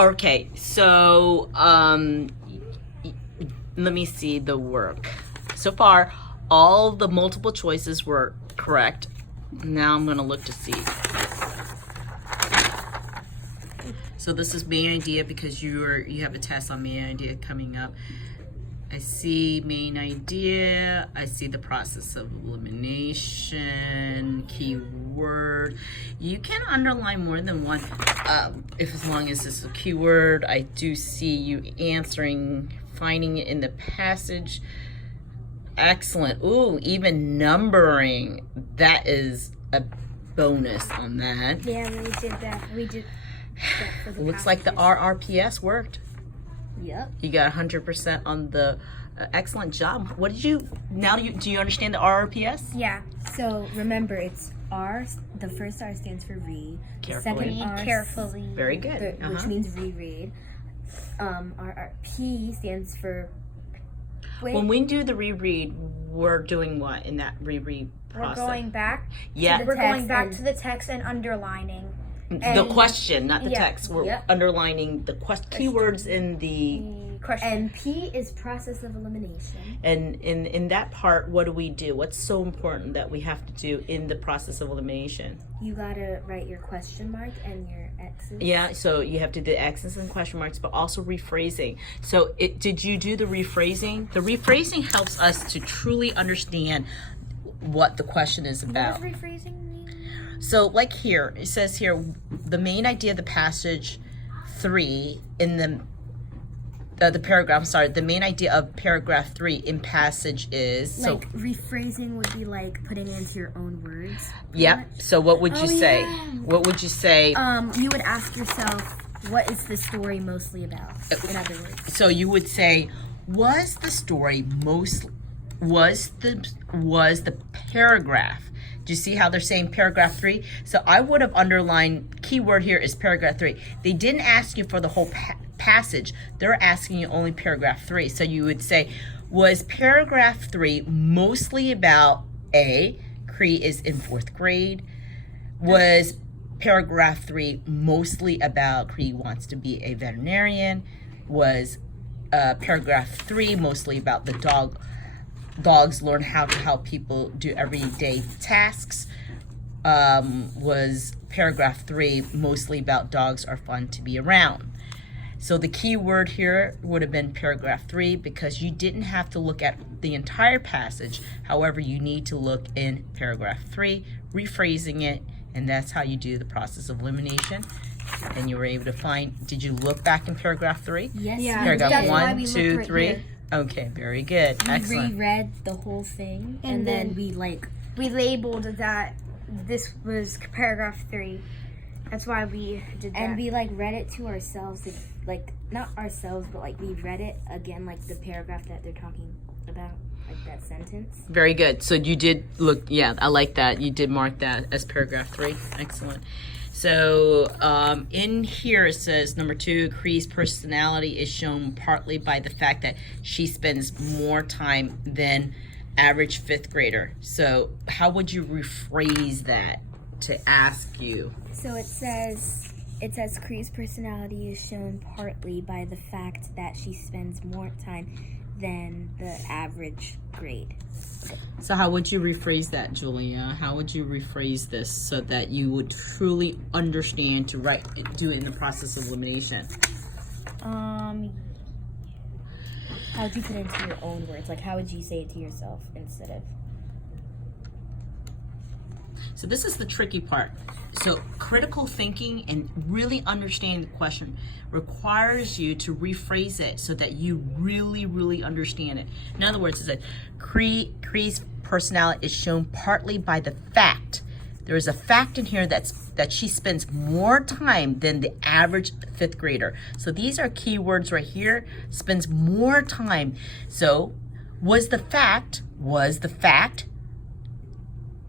Okay, so let me see the work. So far, all the multiple choices were correct. Now I'm going to look to see. So this is main idea because you have a test on main idea coming up. I see main idea. I see the process of elimination, keyword. You can underline more than one if as long as it's a keyword. I do see you answering, finding it in the passage. Excellent. Ooh, even numbering. That is a bonus on that. Yeah, we did that. We did that for the Looks like the RRPS worked. Yep. You got 100% on the excellent job. What did you, now do you understand the RRPS? Yeah. So remember, it's R, the first R stands for read. Carefully. The second R, Carefully. Very good. which means reread. P stands for wait. When we do the reread, we're doing what in that reread process? We're going back. Yeah. We're going back to the text and underlining. The question, not the yeah, text. We're underlining the keywords in the Question. And P is process of elimination. and in that part, what do we do? What's so important that we have to do in the process of elimination? You gotta write your question mark and your X's. Yeah, so you have to do the X's and question marks, but also rephrasing. So did you do the rephrasing? The rephrasing helps us to truly understand what the question is about. What does rephrasing mean? So like here, it says here, the main idea of the passage 3 in the paragraph, the main idea of paragraph 3 in passage is, Like rephrasing would be like putting it into your own words. Yep. So what would you say? yeah. What would you say? You would ask yourself, what is the story mostly about? In other words. So you would say, was the paragraph? Do you see how they're saying paragraph 3? So I would have underlined, keyword here is paragraph 3. They didn't ask you for the whole passage. They're asking you only paragraph 3. So you would say, was paragraph 3 mostly about A, Cree is in 4th grade? Was paragraph 3 mostly about Cree wants to be a veterinarian? Was paragraph 3 mostly about the dogs learn how to help people do everyday tasks? Was paragraph 3 mostly about dogs are fun to be around? So the key word here would have been paragraph 3 because you didn't have to look at the entire passage. However, you need to look in paragraph 3, rephrasing it, and that's how you do the process of elimination. And you were able to find, did you look back in paragraph 3? Yes. Yeah. Paragraph That's why 1, we 2, looked right 3. here. Okay, very good. We Excellent. reread the whole thing and then we We labeled that this was paragraph 3. That's why we did that. and we read it to ourselves, not ourselves, but we read it again, the paragraph that they're talking about, that sentence. Very good. So you did look, yeah, I like that. You did mark that as paragraph 3. Excellent. So in here it says, number 2, Cree's personality is shown partly by the fact that she spends more time than average 5th grader. So how would you rephrase that to ask you? So it says Cree's personality is shown partly by the fact that she spends more time than the average grade. So how would you rephrase that, Julia? How would you rephrase this so that you would truly understand to do it in the process of elimination? How would you put it into your own words? How would you say it to yourself instead of? So this is the tricky part. So critical thinking and really understanding the question requires you to rephrase it so that you really, really understand it. In other words, it said Cree's personality is shown partly by the fact. There is a fact in here that she spends more time than the average 5th grader. So these are keywords right here. Spends more time. So was the fact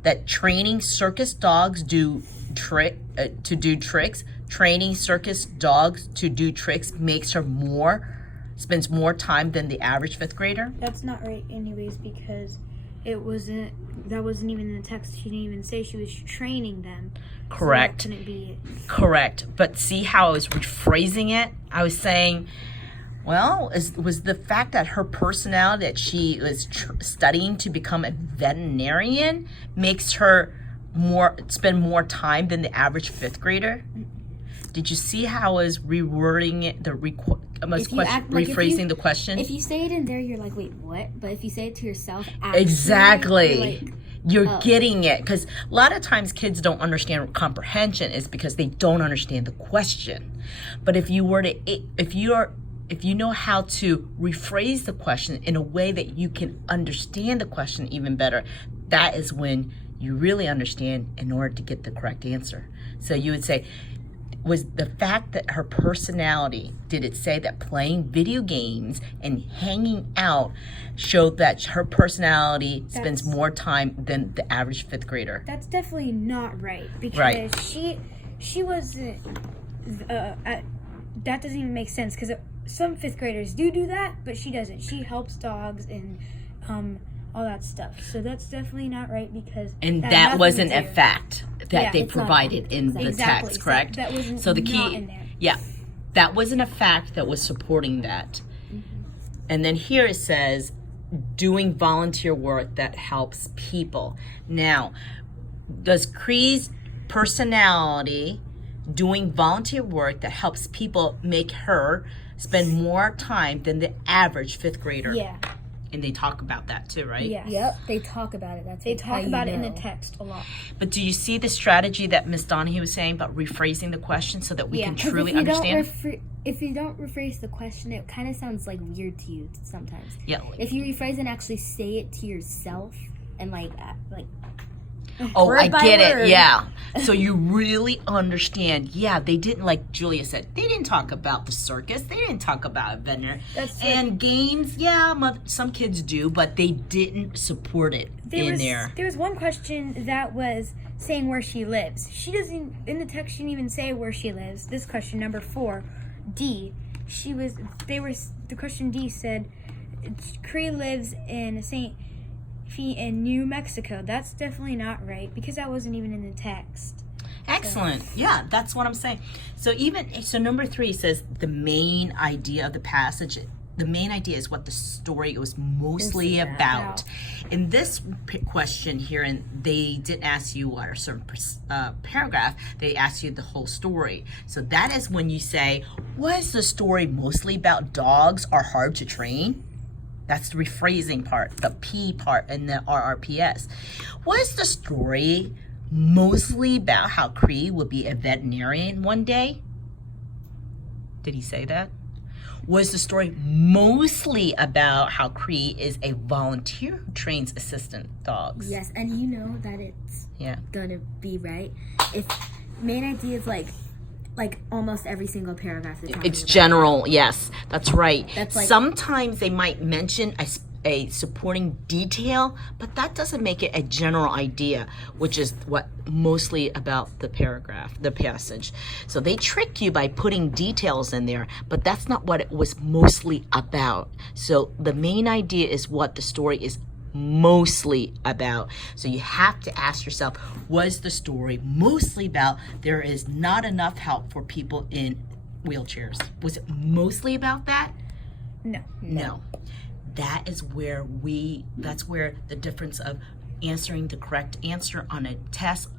that training circus dogs to do tricks, training circus dogs to do tricks spends more time than the average 5th grader? That's not right anyways because it wasn't that wasn't even in the text. She didn't even say she was training them. Correct. So that couldn't be it. Correct. But see how I was rephrasing it? I was saying, well, was the fact that her personality, that she was studying to become a veterinarian, makes her spend more time than the average fifth grader? Did you see how I was rewording it, rephrasing the question? If you say it in there, you're like, wait, what? But if you say it to yourself, exactly. You're oh. getting it, because a lot of times kids don't understand comprehension is because they don't understand the question. But if you know how to rephrase the question in a way that you can understand the question even better, that is when you really understand in order to get the correct answer. So you would say, was the fact that her personality, did it say that playing video games and hanging out showed that her personality spends more time than the average fifth grader? That's definitely not right, because Right. she wasn't. That doesn't even make sense, because some fifth graders do that, but she doesn't. She helps dogs and all that stuff. So that's definitely not right, because And had that nothing wasn't to a do- fact that they it's not provided in the Exactly. text, correct? That wasn't So the not key, in there. yeah, that wasn't a fact that was supporting that. And then here it says, doing volunteer work that helps people. Now, does Cree's personality doing volunteer work that helps people make her spend more time than the average fifth grader? Yeah. And they talk about that too, right? Yes. Yep, they talk about it. They talk about it in the text a lot. But do you see the strategy that Miss Donahue was saying about rephrasing the question so that we can truly understand? If you don't rephrase the question, it kind of sounds like weird to you sometimes. Yeah. If you rephrase and actually say it to yourself and Oh, word I by get word. it. Yeah. So you really understand. Yeah, they didn't, like Julia said, they didn't talk about the circus. They didn't talk about veterinary. That's true. And games, yeah, some kids do, but they didn't support it in there. There was one question that was saying where she lives. She doesn't, in the text, she didn't even say where she lives. This question, number 4, D. The question D said, Cree lives in in New Mexico. That's definitely not right, because that wasn't even in the text. Excellent. Yeah, that's what I'm saying. So number 3 says the main idea of the passage. The main idea is what the story was mostly about. In this question here, and they didn't ask you what a certain paragraph, they asked you the whole story. So that is when you say, was the story mostly about dogs are hard to train? That's the rephrasing part, the P part in the RRPS. Was the story mostly about how Cree would be a veterinarian one day? Did he say that? Was the story mostly about how Cree is a volunteer who trains assistant dogs? Yes, and you know that it's gonna be right if main idea is like almost every single paragraph. It's general, yes, that's right. That's like, sometimes they might mention a supporting detail, but that doesn't make it a general idea, which is what mostly about the paragraph, the passage. So they trick you by putting details in there, but that's not what it was mostly about. So the main idea is what the story is mostly about. So you have to ask yourself, was the story mostly about there is not enough help for people in wheelchairs? Was it mostly about that? No. That is where that's where the difference of answering the correct answer on a test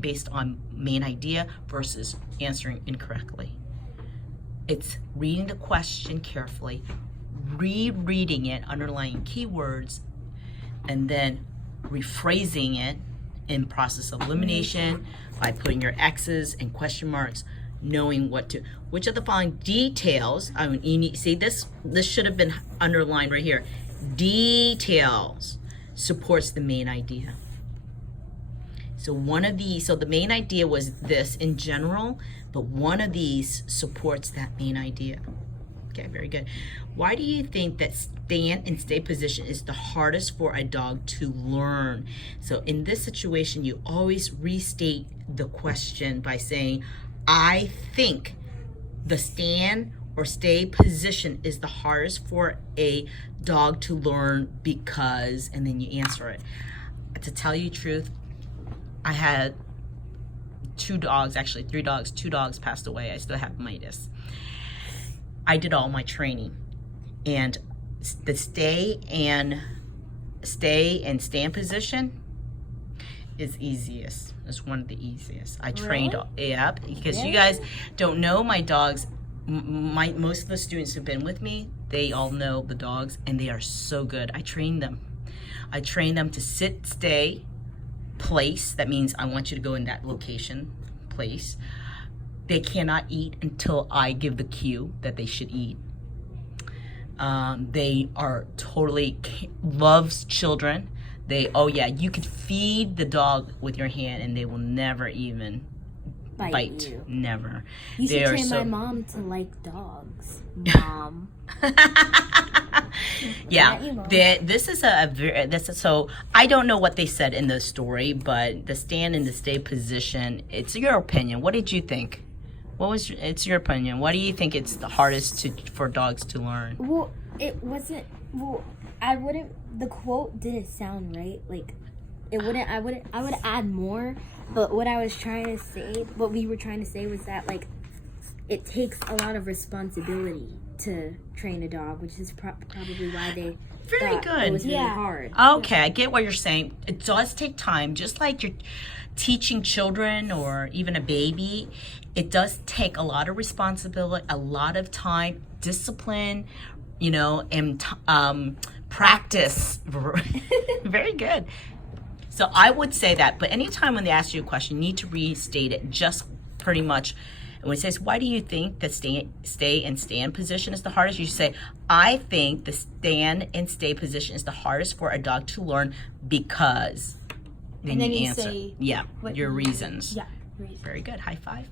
based on main idea versus answering incorrectly. It's reading the question carefully, rereading it, underlining keywords, and then rephrasing it in process of elimination by putting your X's and question marks, knowing which of the following details, see this should have been underlined right here. Details supports the main idea. So the main idea was this in general, but one of these supports that main idea. Okay, very good. Why do you think that stand and stay position is the hardest for a dog to learn? So in this situation, you always restate the question by saying, I think the stand or stay position is the hardest for a dog to learn because, and then you answer it. to tell you the truth, I had 2 dogs, actually 3 dogs. 2 dogs passed away. I still have Midas. I did all my training, and the stay and stand position is easiest. It's one of the easiest. I trained, yep, because you guys don't know my dogs. Most of the students who've been with me, they all know the dogs, and they are so good. I train them. I train them to sit, stay, place. That means I want you to go in that location, place. They cannot eat until I give the cue that they should eat. They are totally loves children. You could feed the dog with your hand and they will never even bite. You. Never. You should train my mom to like dogs. Mom. Yeah, so I don't know what they said in the story, but the stand and the stay position, it's your opinion. What did you think? It's your opinion. What do you think it's the hardest for dogs to learn? Well, it wasn't, the quote didn't sound right. Like, I would add more, but what we were trying to say was that, like, it takes a lot of responsibility to train a dog, which is probably why they thought it was really hard. Okay, I get what you're saying. It does take time, just like you're teaching children or even a baby. It does take a lot of responsibility, a lot of time, discipline, and practice. Very good. So I would say that, but anytime when they ask you a question, you need to restate it just pretty much. And when it says, why do you think the stay and stand position is the hardest? You say, I think the stand and stay position is the hardest for a dog to learn because. Then you answer. Say your reasons. Yeah, reasons. Very good. High five.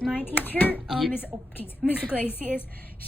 My teacher, Miss Iglesias,